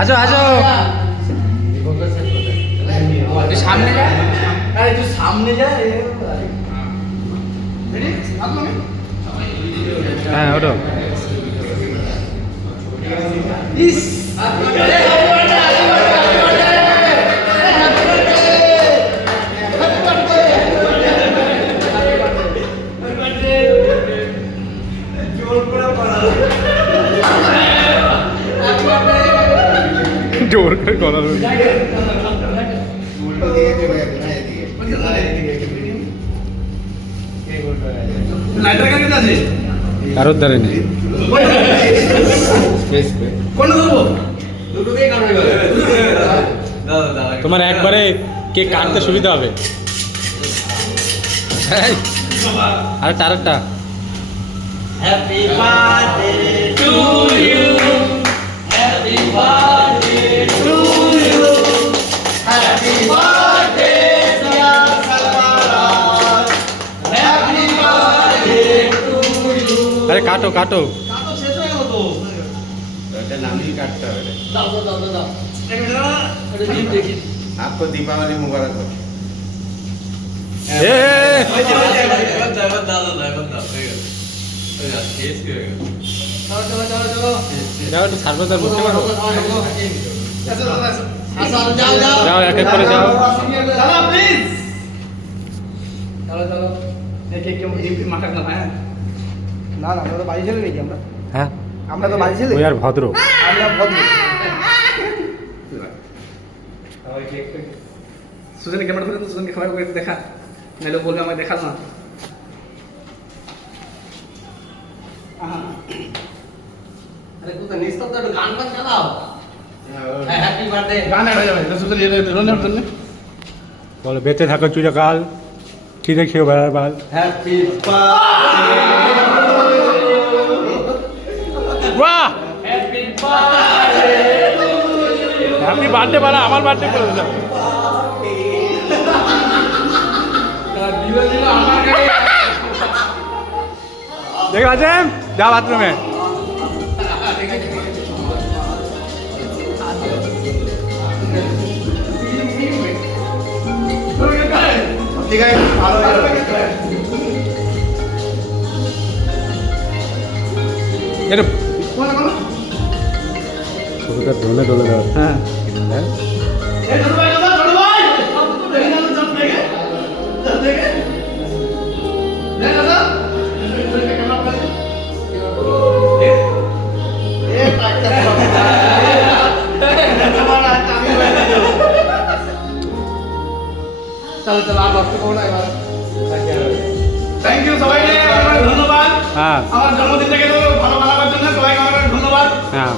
আসো আসো তুই সামনে যা, আরে তুই সামনে যা। হ্যাঁ ওটো ইস জোর করে গলা ধরে কারোর দ্বারে নেই তোমার একবারে কেক কাটতে সুবিধা হবে আরে তারটা happy birthday to you, happy birthday to you, happy birthday dear Salman, happy birthday to you. আরে কাটো কাটো কাটো শেষ হয়ে গেল তো। এটা নামই কাটতে হবে। দাও দাও দাও দাও, এটা দিন দেখি। आपको दीपावली मुबारक हो। এ চলো চলো চলো চলো, যাও একটু সার্ভার বুঝতে পারো আসো যাও যাও যাও এক এক করে যাও চলো প্লিজ, চলো চলো। দেখে কেমন ডিপি মাখা না। হ্যাঁ না না আমরা তো বাড়ি ছেলে নাকি আমরা হ্যাঁ আমরা তো বাড়ি ছেলে ওই আর ভদ্র আমরা ভদ্র সুজনে ক্যামেরা ধরে তো সুজনকে খাবার করে দেখা, নাহলে বলবে আমাকে দেখা না। আরে কোথায় নিস্তব্ধ একটু গান বান চালাও। হ্যাপি বার্থডে গান হয়ে যাবে সুজন রনের জন্য। বলো বেঁচে থাকো চিরকাল ঠিক খেয়ে বেড়ার বাল হ্যাপি বাহ হ্যাপি বার্থডে হ্যাপি বার্থডে বাড়া আমার বার্থডে করে দিলাম দিল দিল আমার গায়ে। দেখো আছে যা বাথরুমে ঠিক আছে ভালো হয়ে যাবে এটা ছবিটা ধনে ধরে দাও হ্যাঁ হ্যাঁ এই ছোট ভাই ছোট ভাই দেখে না জব দেখে জব দেখে দেখ দাদা ক্যামেরা করে এ টাকা চলো চলো আর কষ্ট করো না এবার। থ্যাংক ইউ সবাইকে, অনেক ধন্যবাদ হ্যাঁ আমার জন্মদিনটাকে তো ভালো বানাবার জন্য সবাইকে অনেক ধন্যবাদ। হ্যাঁ